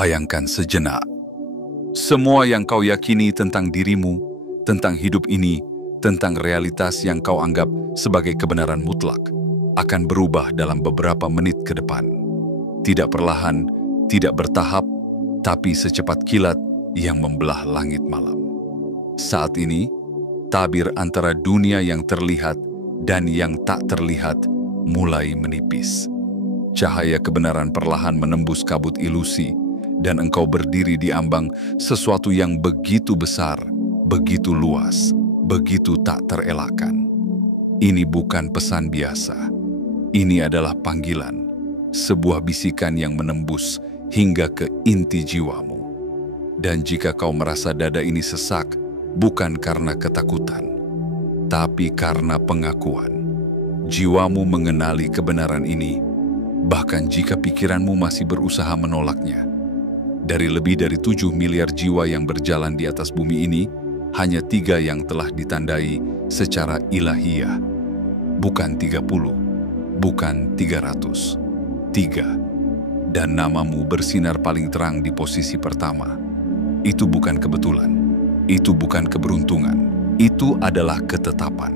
Bayangkan sejenak, semua yang kau yakini tentang dirimu, tentang hidup ini, tentang realitas yang kau anggap sebagai kebenaran mutlak, akan berubah dalam beberapa menit ke depan. Tidak perlahan, tidak bertahap, tapi secepat kilat yang membelah langit malam. Saat ini, tabir antara dunia yang terlihat dan yang tak terlihat mulai menipis. Cahaya kebenaran perlahan menembus kabut ilusi, dan engkau berdiri di ambang sesuatu yang begitu besar, begitu luas, begitu tak terelakkan. Ini bukan pesan biasa. Ini adalah panggilan, sebuah bisikan yang menembus hingga ke inti jiwamu. Dan jika kau merasa dada ini sesak, bukan karena ketakutan, tapi karena pengakuan. Jiwamu mengenali kebenaran ini, bahkan jika pikiranmu masih berusaha menolaknya. Dari lebih dari 7 miliar jiwa yang berjalan di atas bumi ini, hanya 3 yang telah ditandai secara ilahiyah. Bukan 30, bukan 300. 3. Dan namamu bersinar paling terang di posisi pertama. Itu bukan kebetulan. Itu bukan keberuntungan. Itu adalah ketetapan.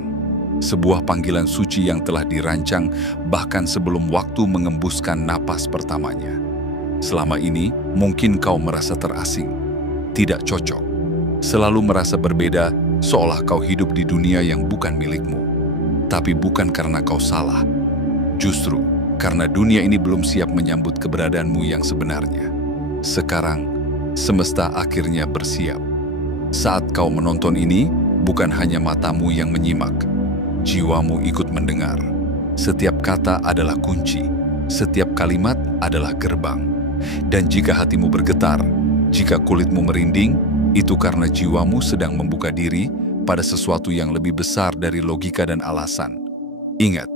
Sebuah panggilan suci yang telah dirancang bahkan sebelum waktu mengembuskan napas pertamanya. Selama ini, mungkin kau merasa terasing, tidak cocok, selalu merasa berbeda, seolah kau hidup di dunia yang bukan milikmu. Tapi bukan karena kau salah, justru karena dunia ini belum siap menyambut keberadaanmu yang sebenarnya. Sekarang, semesta akhirnya bersiap. Saat kau menonton ini, bukan hanya matamu yang menyimak, jiwamu ikut mendengar. Setiap kata adalah kunci, setiap kalimat adalah gerbang. Dan jika hatimu bergetar, jika kulitmu merinding, itu karena jiwamu sedang membuka diri pada sesuatu yang lebih besar dari logika dan alasan. Ingat,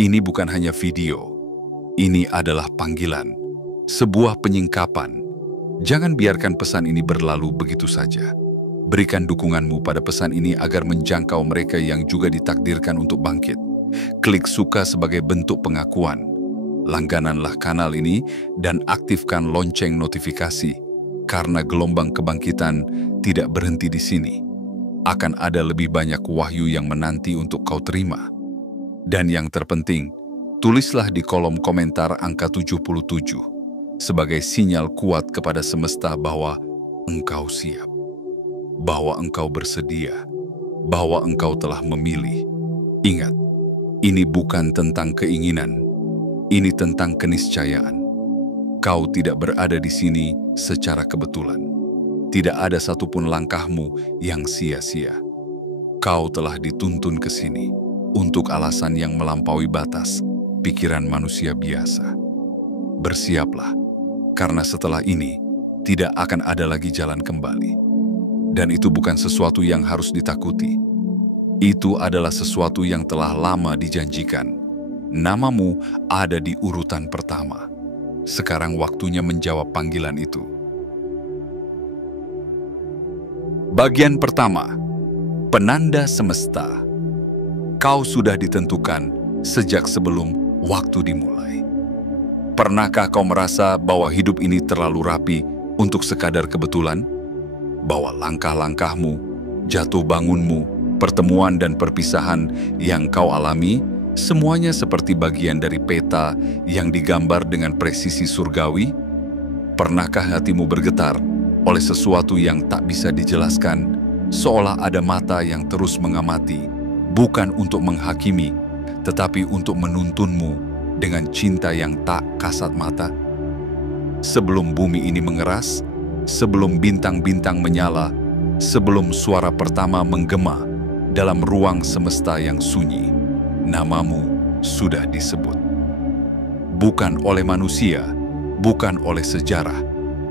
ini bukan hanya video. Ini adalah panggilan, sebuah penyingkapan. Jangan biarkan pesan ini berlalu begitu saja. Berikan dukunganmu pada pesan ini agar menjangkau mereka yang juga ditakdirkan untuk bangkit. Klik suka sebagai bentuk pengakuan. Langgananlah kanal ini dan aktifkan lonceng notifikasi, karena gelombang kebangkitan tidak berhenti di sini. Akan ada lebih banyak wahyu yang menanti untuk kau terima. Dan yang terpenting, tulislah di kolom komentar angka 77 sebagai sinyal kuat kepada semesta bahwa engkau siap, bahwa engkau bersedia, bahwa engkau telah memilih. Ingat, ini bukan tentang keinginan. Ini tentang keniscayaan. Kau tidak berada di sini secara kebetulan. Tidak ada satupun langkahmu yang sia-sia. Kau telah dituntun ke sini untuk alasan yang melampaui batas pikiran manusia biasa. Bersiaplah, karena setelah ini tidak akan ada lagi jalan kembali. Dan itu bukan sesuatu yang harus ditakuti. Itu adalah sesuatu yang telah lama dijanjikan. Namamu ada di urutan pertama. Sekarang waktunya menjawab panggilan itu. Bagian pertama, penanda semesta. Kau sudah ditentukan sejak sebelum waktu dimulai. Pernahkah kau merasa bahwa hidup ini terlalu rapi untuk sekadar kebetulan? Bahwa langkah-langkahmu, jatuh bangunmu, pertemuan dan perpisahan yang kau alami, semuanya seperti bagian dari peta yang digambar dengan presisi surgawi? Pernahkah hatimu bergetar oleh sesuatu yang tak bisa dijelaskan, seolah ada mata yang terus mengamati, bukan untuk menghakimi, tetapi untuk menuntunmu dengan cinta yang tak kasat mata? Sebelum bumi ini mengeras, sebelum bintang-bintang menyala, sebelum suara pertama menggema dalam ruang semesta yang sunyi, namamu sudah disebut. Bukan oleh manusia, bukan oleh sejarah,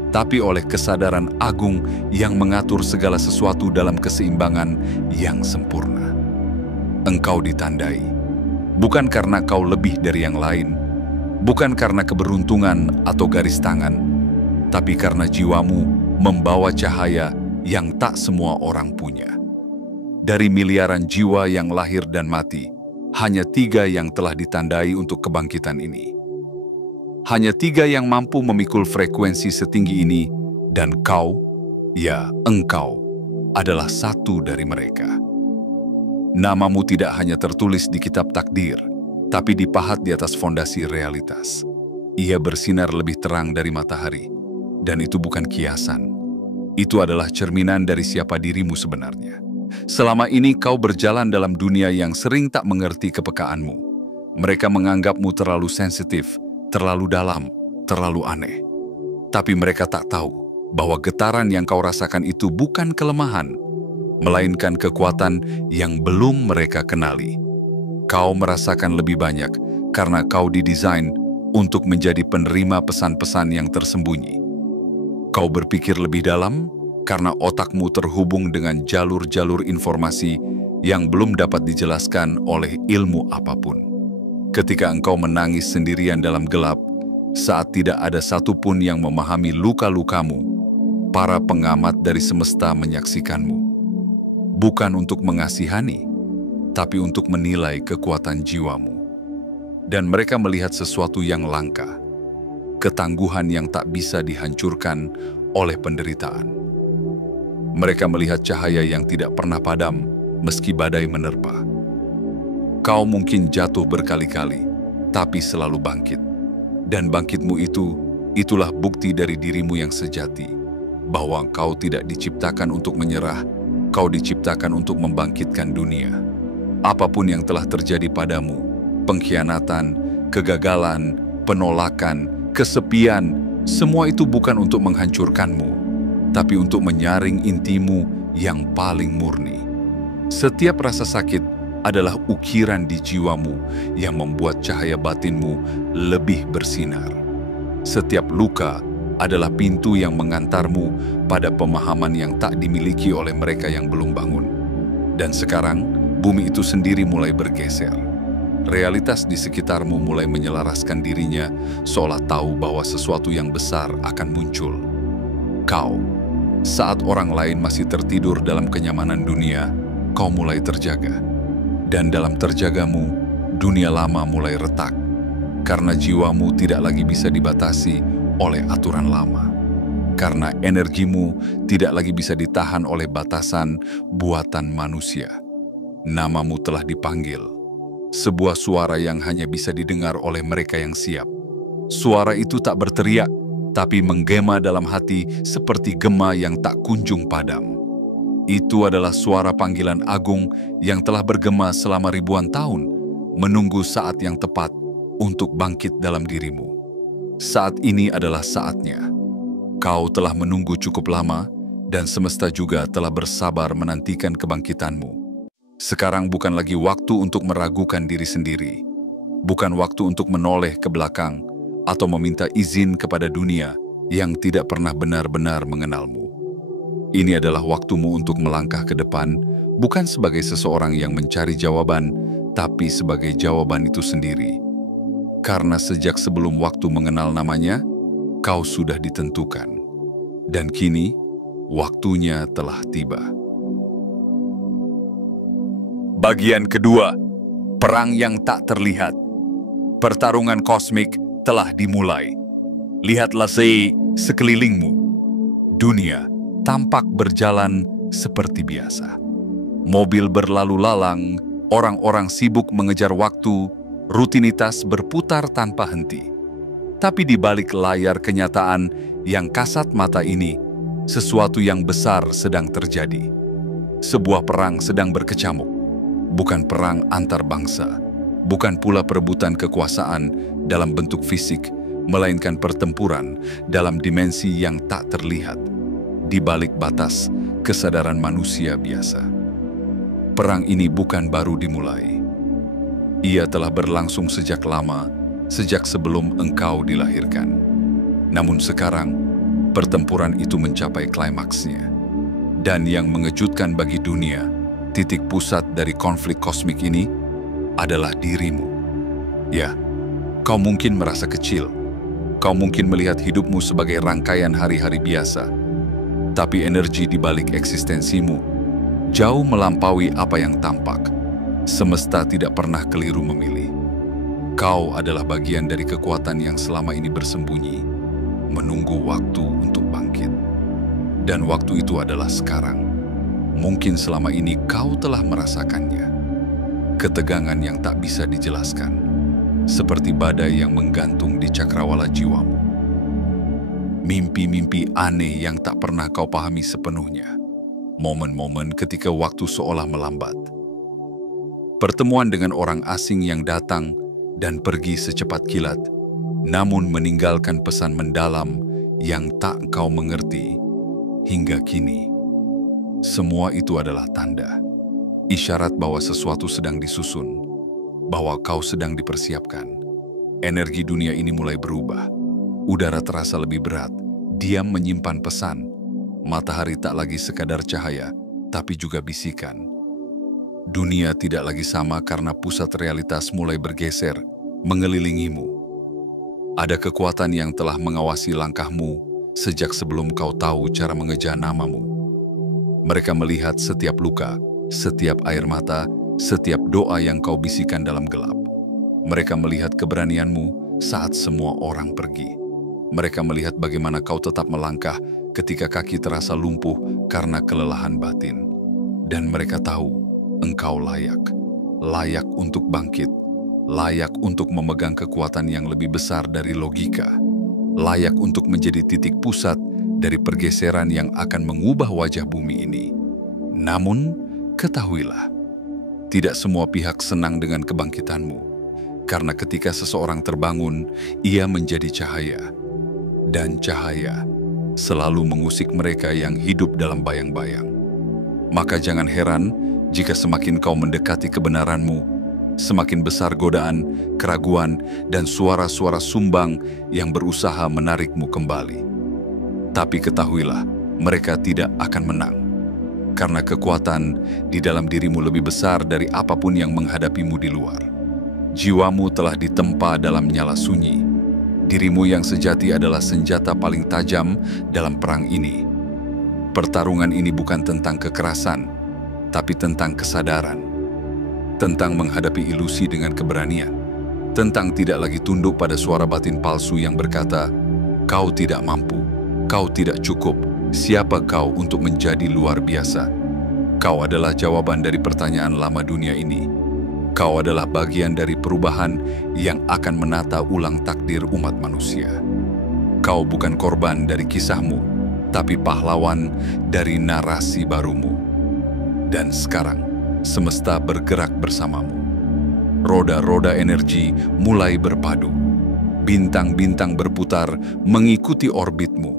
tapi oleh kesadaran agung yang mengatur segala sesuatu dalam keseimbangan yang sempurna. Engkau ditandai, bukan karena kau lebih dari yang lain, bukan karena keberuntungan atau garis tangan, tapi karena jiwamu membawa cahaya yang tak semua orang punya. Dari miliaran jiwa yang lahir dan mati, hanya 3 yang telah ditandai untuk kebangkitan ini. Hanya 3 yang mampu memikul frekuensi setinggi ini, dan kau, ya engkau, adalah satu dari mereka. Namamu tidak hanya tertulis di kitab takdir, tapi dipahat di atas fondasi realitas. Ia bersinar lebih terang dari matahari, dan itu bukan kiasan. Itu adalah cerminan dari siapa dirimu sebenarnya. Selama ini kau berjalan dalam dunia yang sering tak mengerti kepekaanmu. Mereka menganggapmu terlalu sensitif, terlalu dalam, terlalu aneh. Tapi mereka tak tahu bahwa getaran yang kau rasakan itu bukan kelemahan, melainkan kekuatan yang belum mereka kenali. Kau merasakan lebih banyak karena kau didesain untuk menjadi penerima pesan-pesan yang tersembunyi. Kau berpikir lebih dalam karena otakmu terhubung dengan jalur-jalur informasi yang belum dapat dijelaskan oleh ilmu apapun. Ketika engkau menangis sendirian dalam gelap, saat tidak ada satupun yang memahami luka-lukamu, para pengamat dari semesta menyaksikanmu. Bukan untuk mengasihani, tapi untuk menilai kekuatan jiwamu. Dan mereka melihat sesuatu yang langka, ketangguhan yang tak bisa dihancurkan oleh penderitaan. Mereka melihat cahaya yang tidak pernah padam meski badai menerpa. Kau mungkin jatuh berkali-kali, tapi selalu bangkit. Dan bangkitmu itulah bukti dari dirimu yang sejati, bahwa kau tidak diciptakan untuk menyerah, kau diciptakan untuk membangkitkan dunia. Apapun yang telah terjadi padamu, pengkhianatan, kegagalan, penolakan, kesepian, semua itu bukan untuk menghancurkanmu, tapi untuk menyaring intimu yang paling murni. Setiap rasa sakit adalah ukiran di jiwamu yang membuat cahaya batinmu lebih bersinar. Setiap luka adalah pintu yang mengantarmu pada pemahaman yang tak dimiliki oleh mereka yang belum bangun. Dan sekarang, bumi itu sendiri mulai bergeser. Realitas di sekitarmu mulai menyelaraskan dirinya, seolah tahu bahwa sesuatu yang besar akan muncul. Kau, saat orang lain masih tertidur dalam kenyamanan dunia, kau mulai terjaga. Dan dalam terjagamu, dunia lama mulai retak, karena jiwamu tidak lagi bisa dibatasi oleh aturan lama. Karena energimu tidak lagi bisa ditahan oleh batasan buatan manusia. Namamu telah dipanggil, sebuah suara yang hanya bisa didengar oleh mereka yang siap. Suara itu tak berteriak, tapi menggema dalam hati seperti gema yang tak kunjung padam. Itu adalah suara panggilan agung yang telah bergema selama ribuan tahun, menunggu saat yang tepat untuk bangkit dalam dirimu. Saat ini adalah saatnya. Kau telah menunggu cukup lama, dan semesta juga telah bersabar menantikan kebangkitanmu. Sekarang bukan lagi waktu untuk meragukan diri sendiri, bukan waktu untuk menoleh ke belakang atau meminta izin kepada dunia yang tidak pernah benar-benar mengenalmu. Ini adalah waktumu untuk melangkah ke depan, bukan sebagai seseorang yang mencari jawaban, tapi sebagai jawaban itu sendiri. Karena sejak sebelum waktu mengenal namanya, kau sudah ditentukan. Dan kini, waktunya telah tiba. Bagian kedua, perang yang tak terlihat. Pertarungan kosmik telah dimulai. Lihatlah sekelilingmu. Dunia tampak berjalan seperti biasa. Mobil berlalu lalang, orang-orang sibuk mengejar waktu, rutinitas berputar tanpa henti. Tapi di balik layar kenyataan yang kasat mata ini, sesuatu yang besar sedang terjadi. Sebuah perang sedang berkecamuk. Bukan perang antar bangsa, bukan pula perebutan kekuasaan dalam bentuk fisik, melainkan pertempuran dalam dimensi yang tak terlihat, di balik batas kesadaran manusia biasa. Perang ini bukan baru dimulai. Ia telah berlangsung sejak lama, sejak sebelum engkau dilahirkan. Namun sekarang, pertempuran itu mencapai klimaksnya. Dan yang mengejutkan bagi dunia, titik pusat dari konflik kosmik ini adalah dirimu. Ya, kau mungkin merasa kecil. Kau mungkin melihat hidupmu sebagai rangkaian hari-hari biasa. Tapi energi di balik eksistensimu jauh melampaui apa yang tampak. Semesta tidak pernah keliru memilih. Kau adalah bagian dari kekuatan yang selama ini bersembunyi, menunggu waktu untuk bangkit. Dan waktu itu adalah sekarang. Mungkin selama ini kau telah merasakannya. Ketegangan yang tak bisa dijelaskan, seperti badai yang menggantung di cakrawala jiwamu. Mimpi-mimpi aneh yang tak pernah kau pahami sepenuhnya. Momen-momen ketika waktu seolah melambat. Pertemuan dengan orang asing yang datang dan pergi secepat kilat, namun meninggalkan pesan mendalam yang tak kau mengerti hingga kini. Semua itu adalah tanda, isyarat bahwa sesuatu sedang disusun, bahwa kau sedang dipersiapkan. Energi dunia ini mulai berubah. Udara terasa lebih berat, diam menyimpan pesan. Matahari tak lagi sekadar cahaya, tapi juga bisikan. Dunia tidak lagi sama karena pusat realitas mulai bergeser, mengelilingimu. Ada kekuatan yang telah mengawasi langkahmu sejak sebelum kau tahu cara mengejar namamu. Mereka melihat setiap luka, setiap air mata, setiap doa yang kau bisikan dalam gelap. Mereka melihat keberanianmu saat semua orang pergi. Mereka melihat bagaimana kau tetap melangkah ketika kaki terasa lumpuh karena kelelahan batin. Dan mereka tahu engkau layak untuk bangkit, layak untuk memegang kekuatan yang lebih besar dari logika, layak untuk menjadi titik pusat dari pergeseran yang akan mengubah wajah bumi ini. Namun, ketahuilah, tidak semua pihak senang dengan kebangkitanmu, karena ketika seseorang terbangun, ia menjadi cahaya, dan cahaya selalu mengusik mereka yang hidup dalam bayang-bayang. Maka jangan heran jika semakin kau mendekati kebenaranmu, semakin besar godaan, keraguan, dan suara-suara sumbang yang berusaha menarikmu kembali. Tapi ketahuilah, mereka tidak akan menang. Karena kekuatan di dalam dirimu lebih besar dari apapun yang menghadapimu di luar. Jiwamu telah ditempa dalam nyala sunyi. Dirimu yang sejati adalah senjata paling tajam dalam perang ini. Pertarungan ini bukan tentang kekerasan, tapi tentang kesadaran. Tentang menghadapi ilusi dengan keberanian. Tentang tidak lagi tunduk pada suara batin palsu yang berkata, "Kau tidak mampu, kau tidak cukup, siapa kau untuk menjadi luar biasa?" Kau adalah jawaban dari pertanyaan lama dunia ini. Kau adalah bagian dari perubahan yang akan menata ulang takdir umat manusia. Kau bukan korban dari kisahmu, tapi pahlawan dari narasi barumu. Dan sekarang, semesta bergerak bersamamu. Roda-roda energi mulai berpadu. Bintang-bintang berputar mengikuti orbitmu.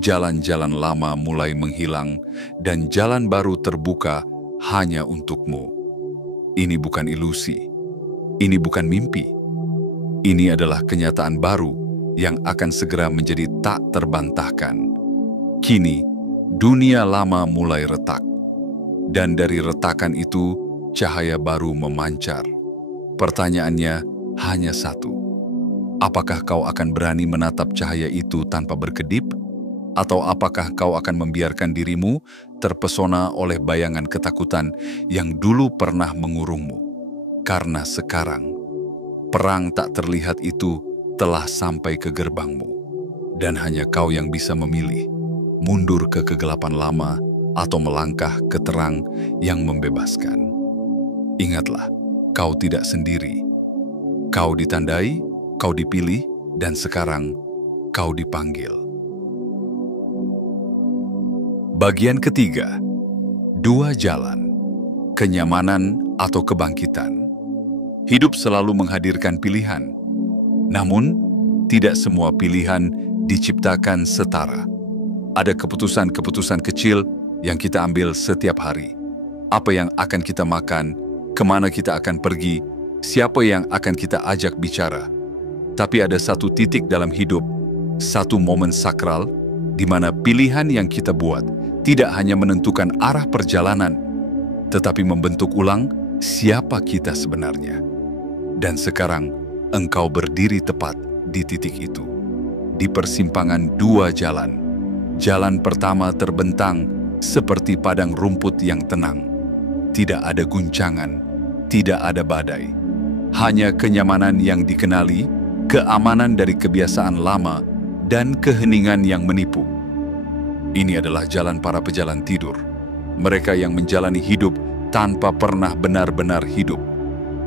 Jalan-jalan lama mulai menghilang dan jalan baru terbuka hanya untukmu. Ini bukan ilusi. Ini bukan mimpi. Ini adalah kenyataan baru yang akan segera menjadi tak terbantahkan. Kini, dunia lama mulai retak. Dan dari retakan itu, cahaya baru memancar. Pertanyaannya hanya satu. Apakah kau akan berani menatap cahaya itu tanpa berkedip? Atau apakah kau akan membiarkan dirimu terpesona oleh bayangan ketakutan yang dulu pernah mengurungmu? Karena sekarang, perang tak terlihat itu telah sampai ke gerbangmu. Dan hanya kau yang bisa memilih, mundur ke kegelapan lama, atau melangkah ke terang yang membebaskan. Ingatlah, kau tidak sendiri. Kau ditandai, kau dipilih, dan sekarang kau dipanggil. Bagian ketiga, 2 jalan, kenyamanan atau kebangkitan. Hidup selalu menghadirkan pilihan. Namun, tidak semua pilihan diciptakan setara. Ada keputusan-keputusan kecil yang kita ambil setiap hari. Apa yang akan kita makan, kemana kita akan pergi, siapa yang akan kita ajak bicara. Tapi ada satu titik dalam hidup, satu momen sakral, di mana pilihan yang kita buat tidak hanya menentukan arah perjalanan, tetapi membentuk ulang siapa kita sebenarnya. Dan sekarang, engkau berdiri tepat di titik itu. Di persimpangan 2 jalan. Jalan pertama terbentang, seperti padang rumput yang tenang. Tidak ada guncangan, tidak ada badai. Hanya kenyamanan yang dikenali, keamanan dari kebiasaan lama, dan keheningan yang menipu. Ini adalah jalan para pejalan tidur. Mereka yang menjalani hidup tanpa pernah benar-benar hidup.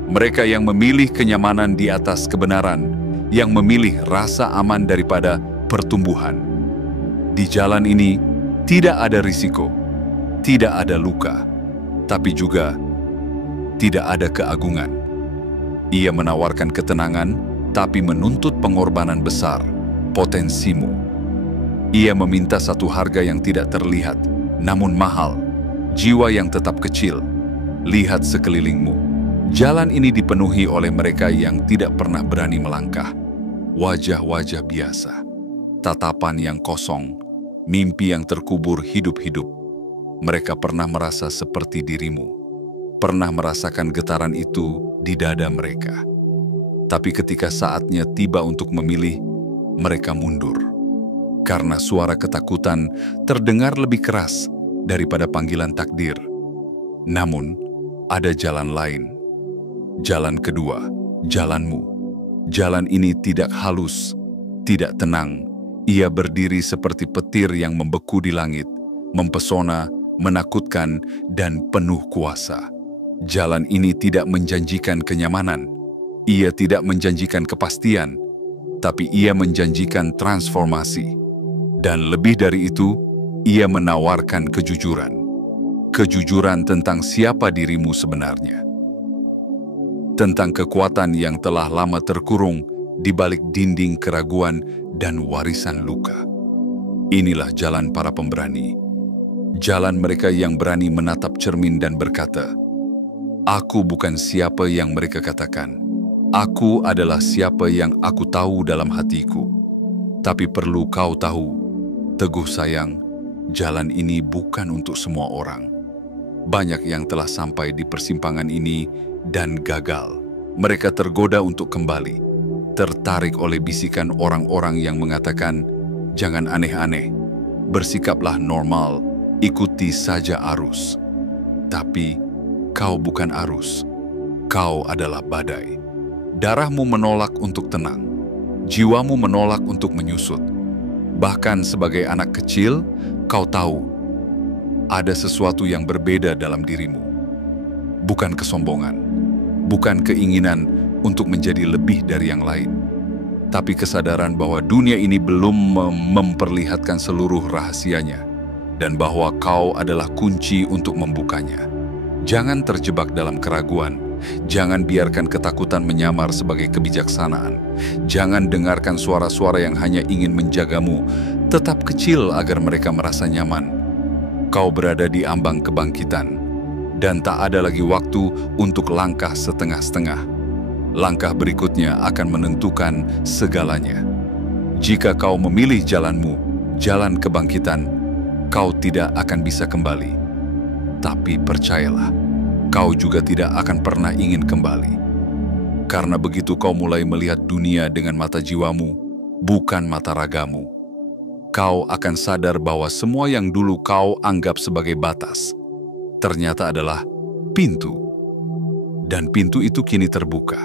Mereka yang memilih kenyamanan di atas kebenaran, yang memilih rasa aman daripada pertumbuhan. Di jalan ini, tidak ada risiko, tidak ada luka, tapi juga tidak ada keagungan. Ia menawarkan ketenangan, tapi menuntut pengorbanan besar, potensimu. Ia meminta satu harga yang tidak terlihat, namun mahal, jiwa yang tetap kecil. Lihat sekelilingmu. Jalan ini dipenuhi oleh mereka yang tidak pernah berani melangkah. Wajah-wajah biasa, tatapan yang kosong, mimpi yang terkubur hidup-hidup. Mereka pernah merasa seperti dirimu, pernah merasakan getaran itu di dada mereka. Tapi ketika saatnya tiba untuk memilih, mereka mundur. Karena suara ketakutan terdengar lebih keras daripada panggilan takdir. Namun, ada jalan lain. Jalan kedua, jalanmu. Jalan ini tidak halus, tidak tenang. Ia berdiri seperti petir yang membeku di langit, mempesona, menakutkan, dan penuh kuasa. Jalan ini tidak menjanjikan kenyamanan. Ia tidak menjanjikan kepastian, tapi ia menjanjikan transformasi. Dan lebih dari itu, ia menawarkan kejujuran. Kejujuran tentang siapa dirimu sebenarnya. Tentang kekuatan yang telah lama terkurung di balik dinding keraguan dan warisan luka. Inilah jalan para pemberani. Jalan mereka yang berani menatap cermin dan berkata, "Aku bukan siapa yang mereka katakan. Aku adalah siapa yang aku tahu dalam hatiku. Tapi perlu kau tahu, Teguh sayang, jalan ini bukan untuk semua orang. Banyak yang telah sampai di persimpangan ini dan gagal. Mereka tergoda untuk kembali, tertarik oleh bisikan orang-orang yang mengatakan, "Jangan aneh-aneh, bersikaplah normal, ikuti saja arus." Tapi kau bukan arus, kau adalah badai. Darahmu menolak untuk tenang, jiwamu menolak untuk menyusut. Bahkan sebagai anak kecil, kau tahu ada sesuatu yang berbeda dalam dirimu. Bukan kesombongan, bukan keinginan untuk menjadi lebih dari yang lain, tapi kesadaran bahwa dunia ini belum memperlihatkan seluruh rahasianya dan bahwa kau adalah kunci untuk membukanya. Jangan terjebak dalam keraguan. Jangan biarkan ketakutan menyamar sebagai kebijaksanaan. Jangan dengarkan suara-suara yang hanya ingin menjagamu tetap kecil agar mereka merasa nyaman. Kau berada di ambang kebangkitan, dan tak ada lagi waktu untuk langkah setengah-setengah. Langkah berikutnya akan menentukan segalanya. Jika kau memilih jalanmu, jalan kebangkitan, kau tidak akan bisa kembali. Tapi percayalah, kau juga tidak akan pernah ingin kembali. Karena begitu kau mulai melihat dunia dengan mata jiwamu, bukan mata ragamu, kau akan sadar bahwa semua yang dulu kau anggap sebagai batas, ternyata adalah pintu. Dan pintu itu kini terbuka.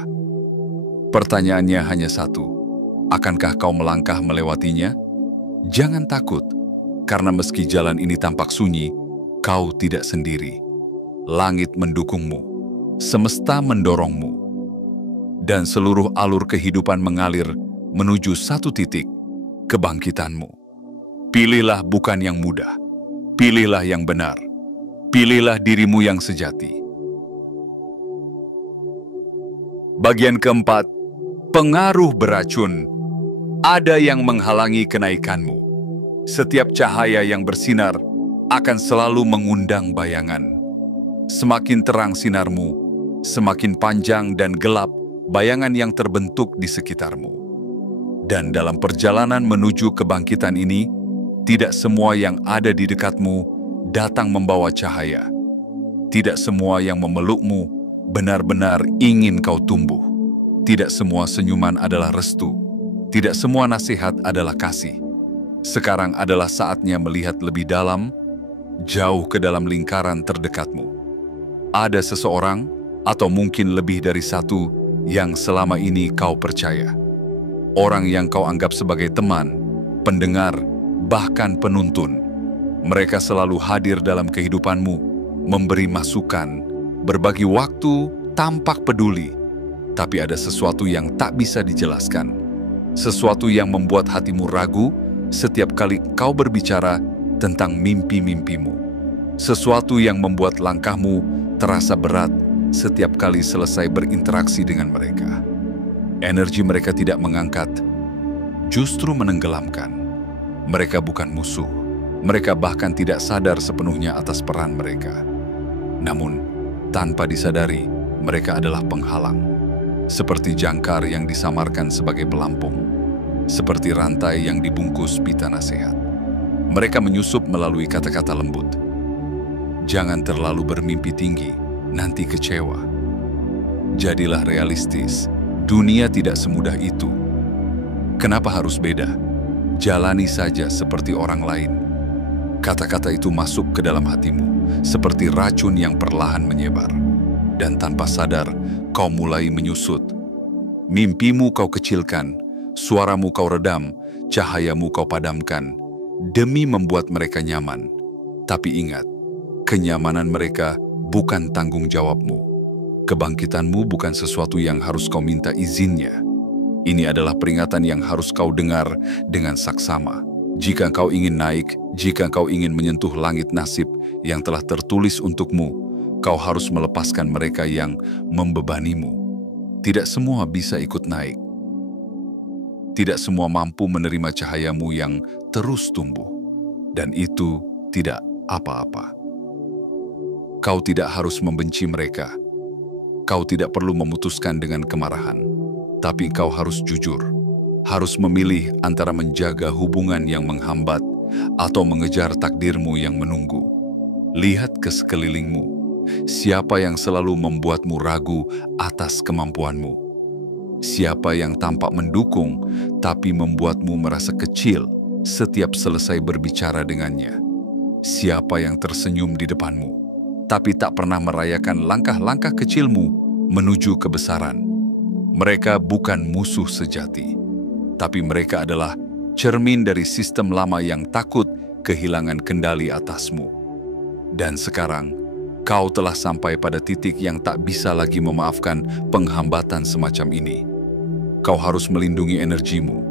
Pertanyaannya hanya satu, akankah kau melangkah melewatinya? Jangan takut, karena meski jalan ini tampak sunyi, kau tidak sendiri. Langit mendukungmu, semesta mendorongmu, dan seluruh alur kehidupan mengalir menuju satu titik, kebangkitanmu. Pilihlah bukan yang mudah, pilihlah yang benar, pilihlah dirimu yang sejati. Bagian keempat, pengaruh beracun. Ada yang menghalangi kenaikanmu. Setiap cahaya yang bersinar akan selalu mengundang bayangan. Semakin terang sinarmu, semakin panjang dan gelap bayangan yang terbentuk di sekitarmu. Dan dalam perjalanan menuju kebangkitan ini, tidak semua yang ada di dekatmu datang membawa cahaya. Tidak semua yang memelukmu benar-benar ingin kau tumbuh. Tidak semua senyuman adalah restu. Tidak semua nasihat adalah kasih. Sekarang adalah saatnya melihat lebih dalam, jauh ke dalam lingkaran terdekatmu. Ada seseorang, atau mungkin lebih dari satu, yang selama ini kau percaya. Orang yang kau anggap sebagai teman, pendengar, bahkan penuntun. Mereka selalu hadir dalam kehidupanmu, memberi masukan, berbagi waktu, tampak peduli. Tapi ada sesuatu yang tak bisa dijelaskan. Sesuatu yang membuat hatimu ragu setiap kali kau berbicara tentang mimpi-mimpimu. Sesuatu yang membuat langkahmu terasa berat setiap kali selesai berinteraksi dengan mereka. Energi mereka tidak mengangkat, justru menenggelamkan. Mereka bukan musuh. Mereka bahkan tidak sadar sepenuhnya atas peran mereka. Namun, tanpa disadari, mereka adalah penghalang. Seperti jangkar yang disamarkan sebagai pelampung. Seperti rantai yang dibungkus pita nasihat. Mereka menyusup melalui kata-kata lembut. Jangan terlalu bermimpi tinggi, nanti kecewa. Jadilah realistis. Dunia tidak semudah itu. Kenapa harus beda? Jalani saja seperti orang lain. Kata-kata itu masuk ke dalam hatimu, seperti racun yang perlahan menyebar. Dan tanpa sadar, kau mulai menyusut. Mimpimu kau kecilkan, suaramu kau redam, cahayamu kau padamkan, demi membuat mereka nyaman. Tapi ingat, kenyamanan mereka bukan tanggung jawabmu. Kebangkitanmu bukan sesuatu yang harus kau minta izinnya. Ini adalah peringatan yang harus kau dengar dengan saksama. Jika kau ingin naik, jika kau ingin menyentuh langit nasib yang telah tertulis untukmu, kau harus melepaskan mereka yang membebanimu. Tidak semua bisa ikut naik. Tidak semua mampu menerima cahayamu yang terus tumbuh. Dan itu tidak apa-apa. Kau tidak harus membenci mereka. Kau tidak perlu memutuskan dengan kemarahan, tapi kau harus jujur, harus memilih antara menjaga hubungan yang menghambat atau mengejar takdirmu yang menunggu. Lihat ke sekelilingmu, siapa yang selalu membuatmu ragu atas kemampuanmu? Siapa yang tampak mendukung, tapi membuatmu merasa kecil setiap selesai berbicara dengannya? Siapa yang tersenyum di depanmu, tapi tak pernah merayakan langkah-langkah kecilmu menuju kebesaran? Mereka bukan musuh sejati, tapi mereka adalah cermin dari sistem lama yang takut kehilangan kendali atasmu. Dan sekarang, kau telah sampai pada titik yang tak bisa lagi memaafkan penghambatan semacam ini. Kau harus melindungi energimu.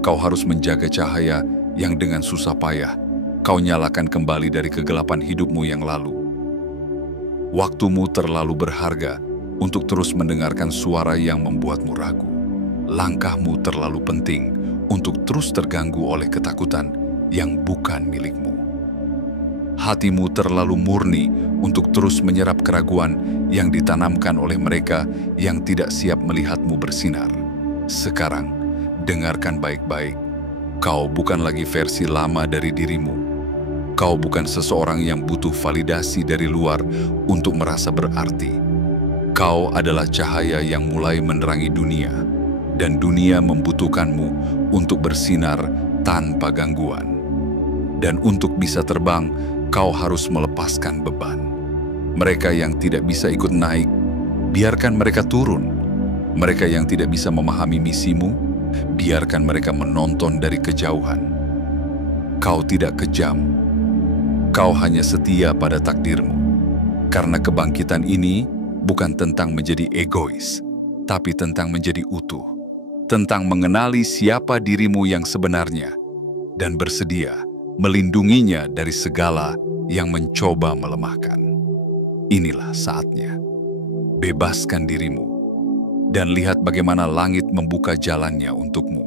Kau harus menjaga cahaya yang dengan susah payah kau nyalakan kembali dari kegelapan hidupmu yang lalu. Waktumu terlalu berharga untuk terus mendengarkan suara yang membuatmu ragu. Langkahmu terlalu penting untuk terus terganggu oleh ketakutan yang bukan milikmu. Hatimu terlalu murni untuk terus menyerap keraguan yang ditanamkan oleh mereka yang tidak siap melihatmu bersinar. Sekarang, dengarkan baik-baik. Kau bukan lagi versi lama dari dirimu. Kau bukan seseorang yang butuh validasi dari luar untuk merasa berarti. Kau adalah cahaya yang mulai menerangi dunia, dan dunia membutuhkanmu untuk bersinar tanpa gangguan. Dan untuk bisa terbang, kau harus melepaskan beban. Mereka yang tidak bisa ikut naik, biarkan mereka turun. Mereka yang tidak bisa memahami misimu, biarkan mereka menonton dari kejauhan. Kau tidak kejam. Kau hanya setia pada takdirmu. Karena kebangkitan ini bukan tentang menjadi egois, tapi tentang menjadi utuh. Tentang mengenali siapa dirimu yang sebenarnya, dan bersedia melindunginya dari segala yang mencoba melemahkan. Inilah saatnya. Bebaskan dirimu, dan lihat bagaimana langit membuka jalannya untukmu.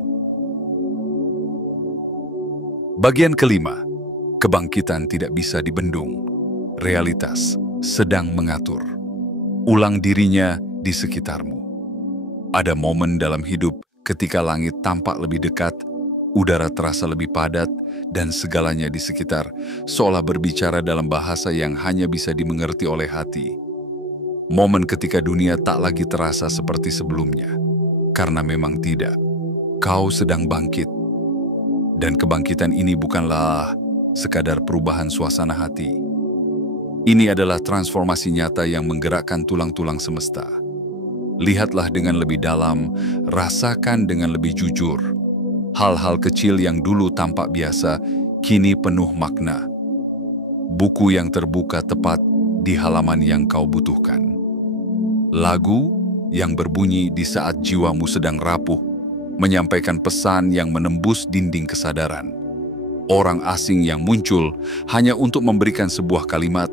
Bagian kelima, kebangkitan tidak bisa dibendung. Realitas sedang mengatur ulang dirinya di sekitarmu. Ada momen dalam hidup ketika langit tampak lebih dekat, udara terasa lebih padat, dan segalanya di sekitar seolah berbicara dalam bahasa yang hanya bisa dimengerti oleh hati. Momen ketika dunia tak lagi terasa seperti sebelumnya, karena memang tidak. Kau sedang bangkit. Dan kebangkitan ini bukanlah sekadar perubahan suasana hati. Ini adalah transformasi nyata yang menggerakkan tulang-tulang semesta. Lihatlah dengan lebih dalam, rasakan dengan lebih jujur. Hal-hal kecil yang dulu tampak biasa, kini penuh makna. Buku yang terbuka tepat di halaman yang kau butuhkan. Lagu yang berbunyi di saat jiwamu sedang rapuh, menyampaikan pesan yang menembus dinding kesadaran. Orang asing yang muncul hanya untuk memberikan sebuah kalimat,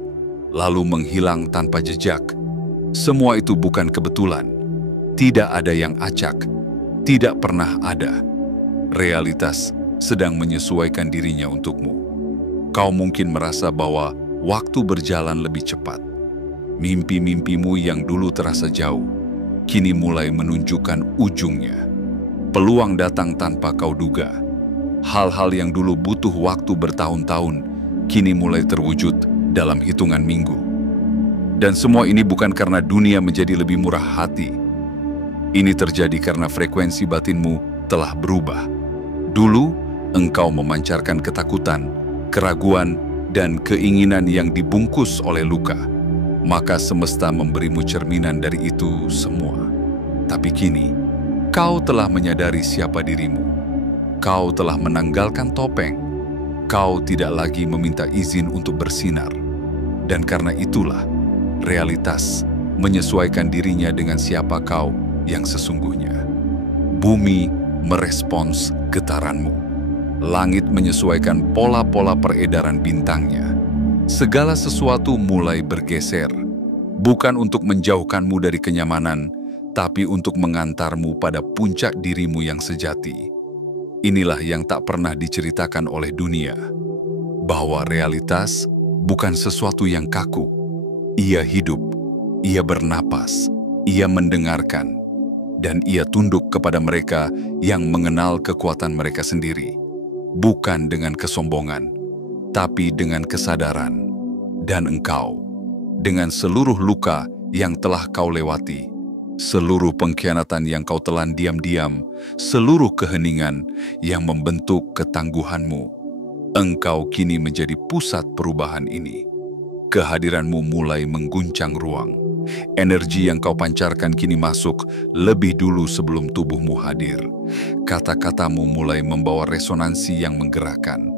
lalu menghilang tanpa jejak. Semua itu bukan kebetulan. Tidak ada yang acak. Tidak pernah ada. Realitas sedang menyesuaikan dirinya untukmu. Kau mungkin merasa bahwa waktu berjalan lebih cepat. Mimpi-mimpimu yang dulu terasa jauh, kini mulai menunjukkan ujungnya. Peluang datang tanpa kau duga. Hal-hal yang dulu butuh waktu bertahun-tahun, kini mulai terwujud dalam hitungan minggu. Dan semua ini bukan karena dunia menjadi lebih murah hati. Ini terjadi karena frekuensi batinmu telah berubah. Dulu, engkau memancarkan ketakutan, keraguan, dan keinginan yang dibungkus oleh luka. Maka semesta memberimu cerminan dari itu semua. Tapi kini, kau telah menyadari siapa dirimu. Kau telah menanggalkan topeng. Kau tidak lagi meminta izin untuk bersinar. Dan karena itulah, realitas menyesuaikan dirinya dengan siapa kau yang sesungguhnya. Bumi merespons getaranmu. Langit menyesuaikan pola-pola peredaran bintangnya. Segala sesuatu mulai bergeser, bukan untuk menjauhkanmu dari kenyamanan, tapi untuk mengantarmu pada puncak dirimu yang sejati. Inilah yang tak pernah diceritakan oleh dunia, bahwa realitas bukan sesuatu yang kaku. Ia hidup, ia bernapas, ia mendengarkan, dan ia tunduk kepada mereka yang mengenal kekuatan mereka sendiri. Bukan dengan kesombongan, tapi dengan kesadaran. Dan engkau, dengan seluruh luka yang telah kau lewati, seluruh pengkhianatan yang kau telan diam-diam, seluruh keheningan yang membentuk ketangguhanmu, engkau kini menjadi pusat perubahan ini. Kehadiranmu mulai mengguncang ruang. Energi yang kau pancarkan kini masuk lebih dulu sebelum tubuhmu hadir. Kata-katamu mulai membawa resonansi yang menggerakkan.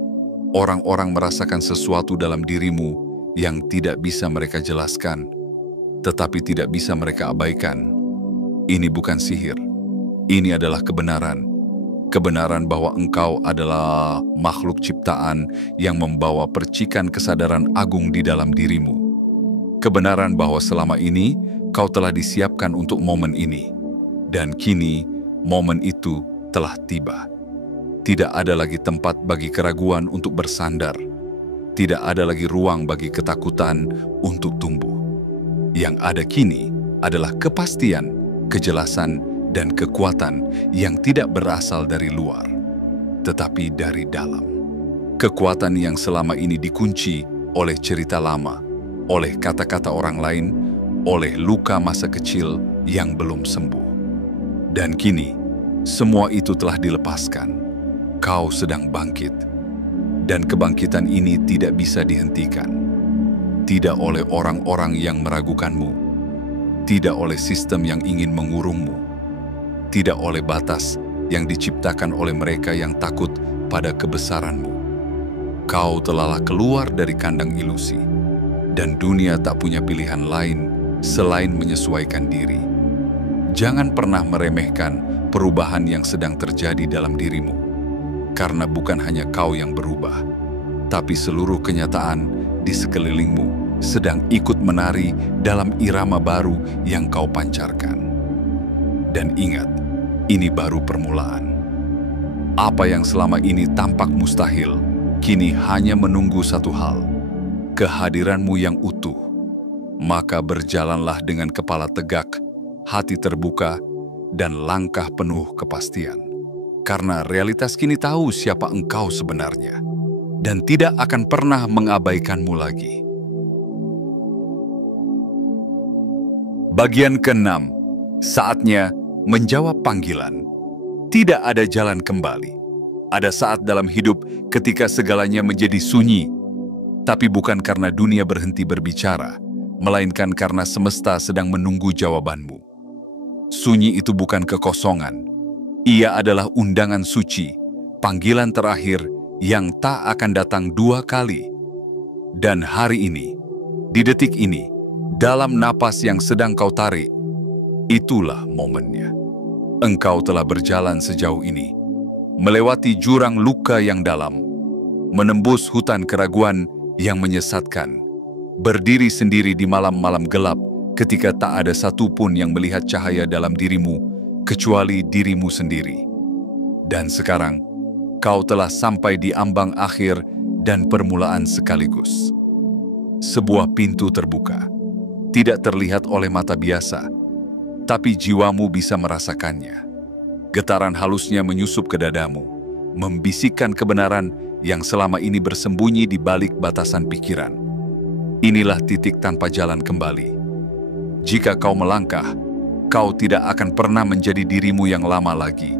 Orang-orang merasakan sesuatu dalam dirimu yang tidak bisa mereka jelaskan, tetapi tidak bisa mereka abaikan. Ini bukan sihir. Ini adalah kebenaran. Kebenaran bahwa engkau adalah makhluk ciptaan yang membawa percikan kesadaran agung di dalam dirimu. Kebenaran bahwa selama ini kau telah disiapkan untuk momen ini. Dan kini momen itu telah tiba. Tidak ada lagi tempat bagi keraguan untuk bersandar. Tidak ada lagi ruang bagi ketakutan untuk tumbuh. Yang ada kini adalah kepastian, kejelasan, dan kekuatan yang tidak berasal dari luar, tetapi dari dalam. Kekuatan yang selama ini dikunci oleh cerita lama, oleh kata-kata orang lain, oleh luka masa kecil yang belum sembuh. Dan kini, semua itu telah dilepaskan. Kau sedang bangkit. Dan kebangkitan ini tidak bisa dihentikan. Tidak oleh orang-orang yang meragukanmu. Tidak oleh sistem yang ingin mengurungmu. Tidak oleh batas yang diciptakan oleh mereka yang takut pada kebesaranmu. Kau telah keluar dari kandang ilusi. Dan dunia tak punya pilihan lain selain menyesuaikan diri. Jangan pernah meremehkan perubahan yang sedang terjadi dalam dirimu. Karena bukan hanya kau yang berubah, tapi seluruh kenyataan di sekelilingmu sedang ikut menari dalam irama baru yang kau pancarkan. Dan ingat, ini baru permulaan. Apa yang selama ini tampak mustahil, kini hanya menunggu satu hal, kehadiranmu yang utuh. Maka berjalanlah dengan kepala tegak, hati terbuka, dan langkah penuh kepastian. Karena realitas kini tahu siapa engkau sebenarnya, dan tidak akan pernah mengabaikanmu lagi. Bagian ke-6, saatnya menjawab panggilan. Tidak ada jalan kembali. Ada saat dalam hidup ketika segalanya menjadi sunyi, tapi bukan karena dunia berhenti berbicara, melainkan karena semesta sedang menunggu jawabanmu. Sunyi itu bukan kekosongan. Ia adalah undangan suci, panggilan terakhir yang tak akan datang dua kali. Dan hari ini, di detik ini, dalam napas yang sedang kau tarik, itulah momennya. Engkau telah berjalan sejauh ini, melewati jurang luka yang dalam, menembus hutan keraguan yang menyesatkan, berdiri sendiri di malam-malam gelap ketika tak ada satupun yang melihat cahaya dalam dirimu kecuali dirimu sendiri. Dan sekarang, kau telah sampai di ambang akhir dan permulaan sekaligus. Sebuah pintu terbuka, tidak terlihat oleh mata biasa, tapi jiwamu bisa merasakannya. Getaran halusnya menyusup ke dadamu, membisikkan kebenaran yang selama ini bersembunyi di balik batasan pikiran. Inilah titik tanpa jalan kembali. Jika kau melangkah, kau tidak akan pernah menjadi dirimu yang lama lagi.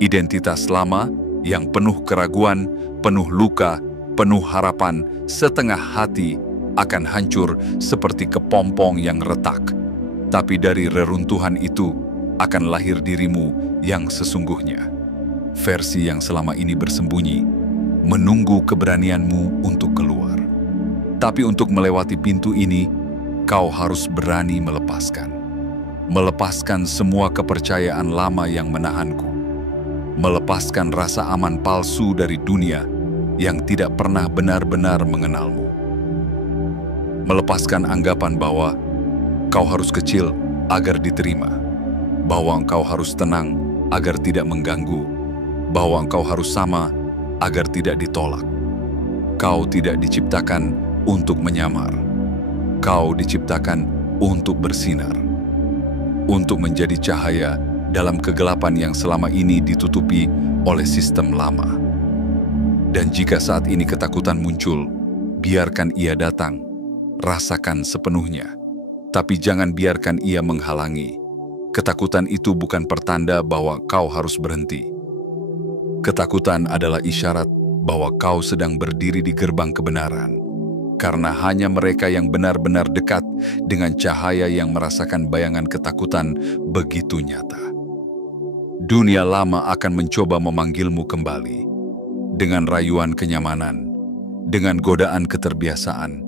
Identitas lama yang penuh keraguan, penuh luka, penuh harapan, setengah hati akan hancur seperti kepompong yang retak. Tapi dari reruntuhan itu akan lahir dirimu yang sesungguhnya. Versi yang selama ini bersembunyi, menunggu keberanianmu untuk keluar. Tapi untuk melewati pintu ini, kau harus berani melepaskan. Melepaskan semua kepercayaan lama yang menahanku. Melepaskan rasa aman palsu dari dunia yang tidak pernah benar-benar mengenalmu. Melepaskan anggapan bahwa kau harus kecil agar diterima, bahwa engkau harus tenang agar tidak mengganggu, bahwa engkau harus sama agar tidak ditolak. Kau tidak diciptakan untuk menyamar. Kau diciptakan untuk bersinar, untuk menjadi cahaya dalam kegelapan yang selama ini ditutupi oleh sistem lama. Dan jika saat ini ketakutan muncul, biarkan ia datang, rasakan sepenuhnya. Tapi jangan biarkan ia menghalangi. Ketakutan itu bukan pertanda bahwa kau harus berhenti. Ketakutan adalah isyarat bahwa kau sedang berdiri di gerbang kebenaran. Karena hanya mereka yang benar-benar dekat dengan cahaya yang merasakan bayangan ketakutan begitu nyata. Dunia lama akan mencoba memanggilmu kembali. Dengan rayuan kenyamanan, dengan godaan keterbiasaan,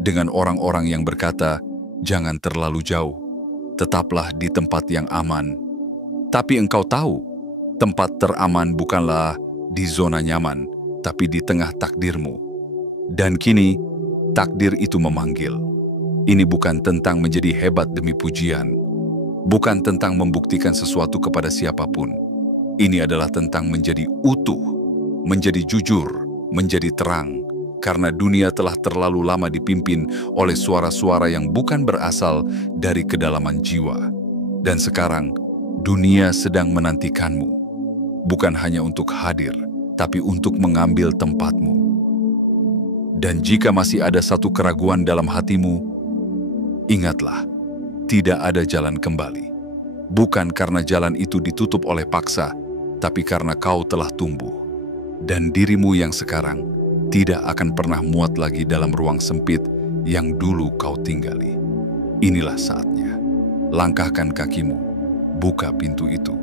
dengan orang-orang yang berkata, jangan terlalu jauh, tetaplah di tempat yang aman. Tapi engkau tahu, tempat teraman bukanlah di zona nyaman, tapi di tengah takdirmu. Dan kini, takdir itu memanggil. Ini bukan tentang menjadi hebat demi pujian, bukan tentang membuktikan sesuatu kepada siapapun. Ini adalah tentang menjadi utuh, menjadi jujur, menjadi terang, karena dunia telah terlalu lama dipimpin oleh suara-suara yang bukan berasal dari kedalaman jiwa. Dan sekarang, dunia sedang menantikanmu, bukan hanya untuk hadir, tapi untuk mengambil tempatmu. Dan jika masih ada satu keraguan dalam hatimu, ingatlah, tidak ada jalan kembali. Bukan karena jalan itu ditutup oleh paksa, tapi karena kau telah tumbuh. Dan dirimu yang sekarang tidak akan pernah muat lagi dalam ruang sempit yang dulu kau tinggali. Inilah saatnya. Langkahkan kakimu, buka pintu itu.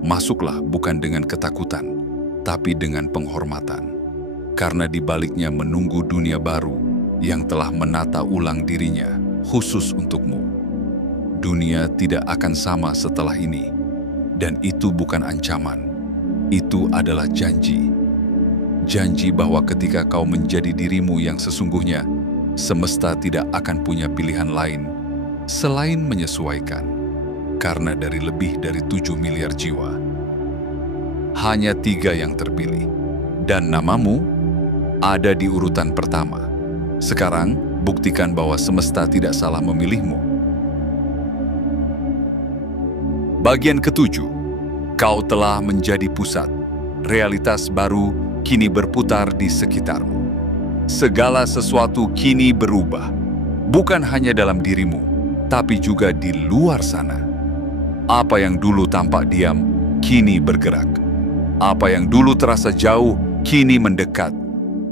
Masuklah bukan dengan ketakutan, tapi dengan penghormatan. Karena di baliknya menunggu dunia baru yang telah menata ulang dirinya khusus untukmu. Dunia tidak akan sama setelah ini. Dan itu bukan ancaman. Itu adalah janji. Janji bahwa ketika kau menjadi dirimu yang sesungguhnya, semesta tidak akan punya pilihan lain selain menyesuaikan. Karena dari lebih dari 7 miliar jiwa, hanya 3 yang terpilih. Dan namamu ada di urutan pertama. Sekarang, buktikan bahwa semesta tidak salah memilihmu. Bagian ketujuh, kau telah menjadi pusat. Realitas baru kini berputar di sekitarmu. Segala sesuatu kini berubah, bukan hanya dalam dirimu, tapi juga di luar sana. Apa yang dulu tampak diam, kini bergerak. Apa yang dulu terasa jauh, kini mendekat.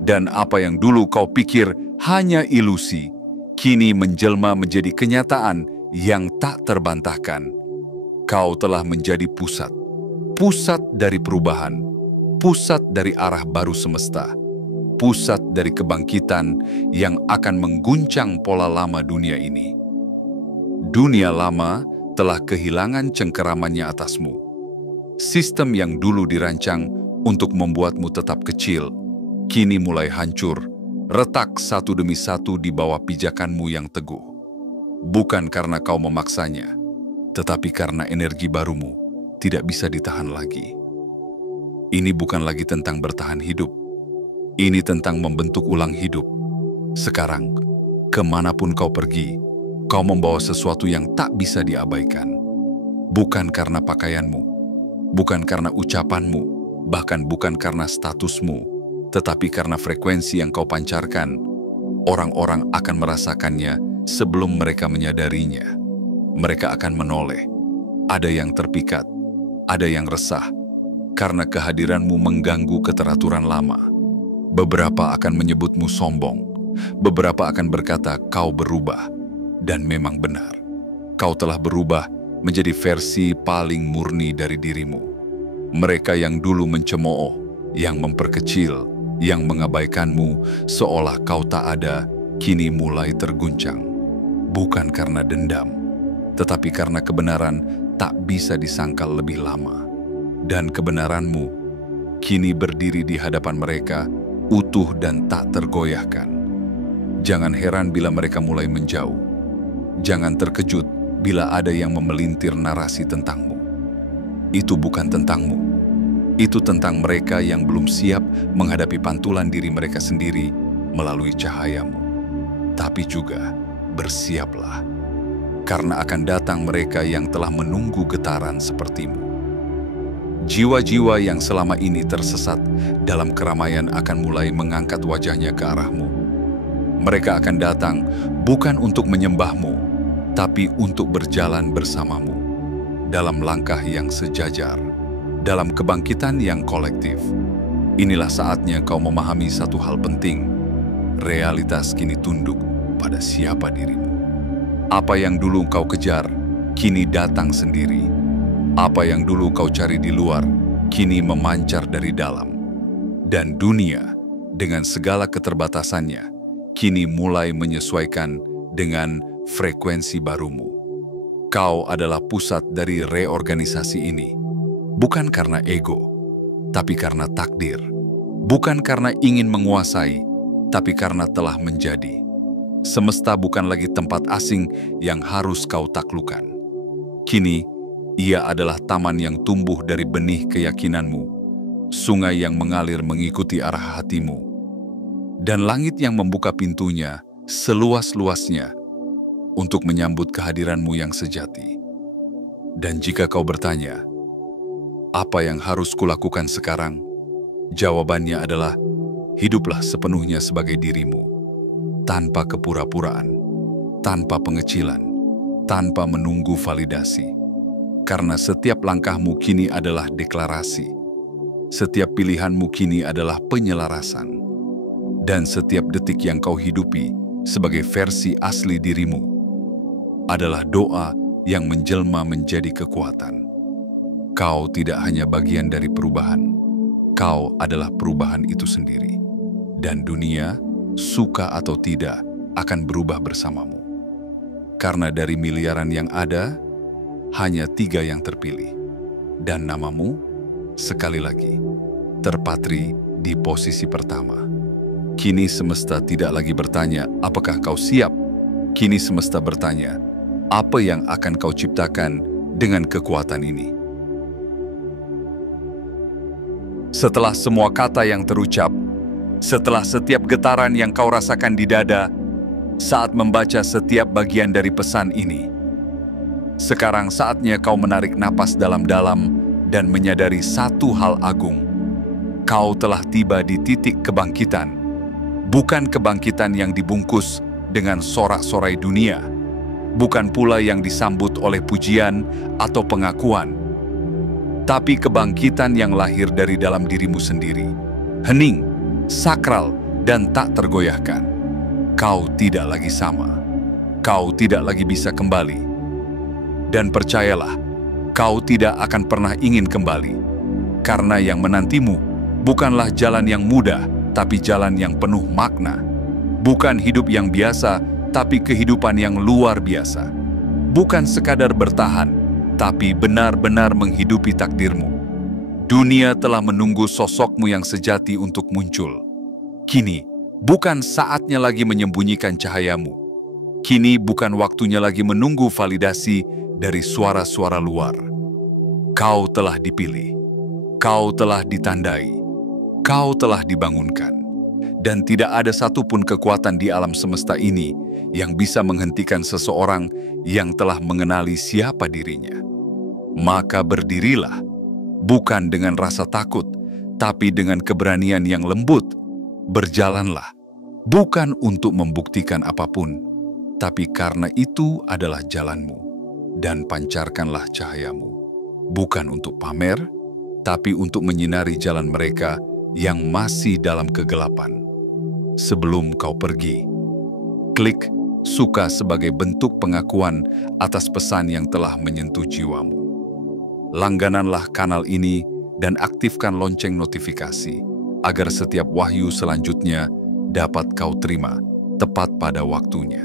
Dan apa yang dulu kau pikir hanya ilusi, kini menjelma menjadi kenyataan yang tak terbantahkan. Kau telah menjadi pusat. Pusat dari perubahan. Pusat dari arah baru semesta. Pusat dari kebangkitan yang akan mengguncang pola lama dunia ini. Dunia lama telah kehilangan cengkeramannya atasmu. Sistem yang dulu dirancang untuk membuatmu tetap kecil, kini mulai hancur, retak satu demi satu di bawah pijakanmu yang teguh. Bukan karena kau memaksanya, tetapi karena energi barumu tidak bisa ditahan lagi. Ini bukan lagi tentang bertahan hidup. Ini tentang membentuk ulang hidup. Sekarang, kemanapun kau pergi, kau membawa sesuatu yang tak bisa diabaikan. Bukan karena pakaianmu, bukan karena ucapanmu, bahkan bukan karena statusmu, tetapi karena frekuensi yang kau pancarkan. Orang-orang akan merasakannya sebelum mereka menyadarinya. Mereka akan menoleh. Ada yang terpikat, ada yang resah, karena kehadiranmu mengganggu keteraturan lama. Beberapa akan menyebutmu sombong, beberapa akan berkata kau berubah. Dan memang benar, kau telah berubah menjadi versi paling murni dari dirimu. Mereka yang dulu mencemooh, yang memperkecil, yang mengabaikanmu seolah kau tak ada, kini mulai terguncang. Bukan karena dendam, tetapi karena kebenaran tak bisa disangkal lebih lama. Dan kebenaranmu kini berdiri di hadapan mereka, utuh dan tak tergoyahkan. Jangan heran bila mereka mulai menjauh. Jangan terkejut bila ada yang memelintir narasi tentangmu. Itu bukan tentangmu. Itu tentang mereka yang belum siap menghadapi pantulan diri mereka sendiri melalui cahayamu. Tapi juga bersiaplah, karena akan datang mereka yang telah menunggu getaran sepertimu. Jiwa-jiwa yang selama ini tersesat dalam keramaian akan mulai mengangkat wajahnya ke arahmu. Mereka akan datang bukan untuk menyembahmu, tapi untuk berjalan bersamamu dalam langkah yang sejajar, dalam kebangkitan yang kolektif. Inilah saatnya kau memahami satu hal penting. Realitas kini tunduk pada siapa dirimu. Apa yang dulu kau kejar, kini datang sendiri. Apa yang dulu kau cari di luar, kini memancar dari dalam. Dan dunia, dengan segala keterbatasannya, kini mulai menyesuaikan dengan frekuensi barumu. Kau adalah pusat dari reorganisasi ini, bukan karena ego, tapi karena takdir. Bukan karena ingin menguasai, tapi karena telah menjadi. Semesta bukan lagi tempat asing yang harus kau taklukkan. Kini, ia adalah taman yang tumbuh dari benih keyakinanmu, sungai yang mengalir mengikuti arah hatimu, dan langit yang membuka pintunya seluas-luasnya untuk menyambut kehadiranmu yang sejati. Dan jika kau bertanya, apa yang harus kulakukan sekarang? Jawabannya adalah, hiduplah sepenuhnya sebagai dirimu, tanpa kepura-puraan, tanpa pengecilan, tanpa menunggu validasi. Karena setiap langkahmu kini adalah deklarasi, setiap pilihanmu kini adalah penyelarasan. Dan setiap detik yang kau hidupi sebagai versi asli dirimu adalah doa yang menjelma menjadi kekuatan. Kau tidak hanya bagian dari perubahan, kau adalah perubahan itu sendiri. Dan dunia, suka atau tidak, akan berubah bersamamu. Karena dari miliaran yang ada, hanya 3 yang terpilih. Dan namamu, sekali lagi, terpatri di posisi pertama. Kini semesta tidak lagi bertanya, apakah kau siap? Kini semesta bertanya, apa yang akan kau ciptakan dengan kekuatan ini? Setelah semua kata yang terucap, setelah setiap getaran yang kau rasakan di dada, saat membaca setiap bagian dari pesan ini, sekarang saatnya kau menarik napas dalam-dalam dan menyadari satu hal agung. Kau telah tiba di titik kebangkitan. Bukan kebangkitan yang dibungkus dengan sorak-sorai dunia, bukan pula yang disambut oleh pujian atau pengakuan, tapi kebangkitan yang lahir dari dalam dirimu sendiri, hening, sakral, dan tak tergoyahkan. Kau tidak lagi sama, kau tidak lagi bisa kembali. Dan percayalah, Kau tidak akan pernah ingin kembali, karena yang menantimu bukanlah jalan yang mudah, tapi jalan yang penuh makna. Bukan hidup yang biasa, tapi kehidupan yang luar biasa. Bukan sekadar bertahan, tapi benar-benar menghidupi takdirmu. Dunia telah menunggu sosokmu yang sejati untuk muncul. Kini, bukan saatnya lagi menyembunyikan cahayamu. Kini bukan waktunya lagi menunggu validasi dari suara-suara luar. Kau telah dipilih, kau telah ditandai, kau telah dibangunkan. Dan tidak ada satupun kekuatan di alam semesta ini yang bisa menghentikan seseorang yang telah mengenali siapa dirinya. Maka berdirilah, bukan dengan rasa takut, tapi dengan keberanian yang lembut. Berjalanlah, bukan untuk membuktikan apapun, tapi karena itu adalah jalanmu. Dan pancarkanlah cahayamu, bukan untuk pamer, tapi untuk menyinari jalan mereka yang masih dalam kegelapan. Sebelum kau pergi, klik suka sebagai bentuk pengakuan atas pesan yang telah menyentuh jiwamu. Langgananlah kanal ini dan aktifkan lonceng notifikasi agar setiap wahyu selanjutnya dapat kau terima tepat pada waktunya.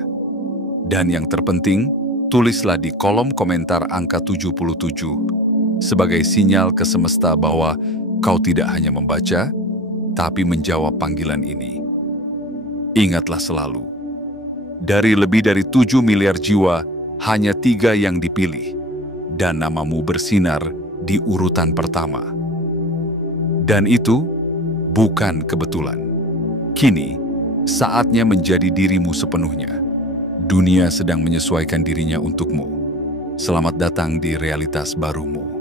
Dan yang terpenting, tulislah di kolom komentar angka 77 sebagai sinyal ke semesta bahwa kau tidak hanya membaca, tapi menjawab panggilan ini. Ingatlah selalu, dari lebih dari 7 miliar jiwa, hanya 3 yang dipilih, dan namamu bersinar di urutan pertama. Dan itu bukan kebetulan. Kini, saatnya menjadi dirimu sepenuhnya. Dunia sedang menyesuaikan dirinya untukmu. Selamat datang di realitas barumu.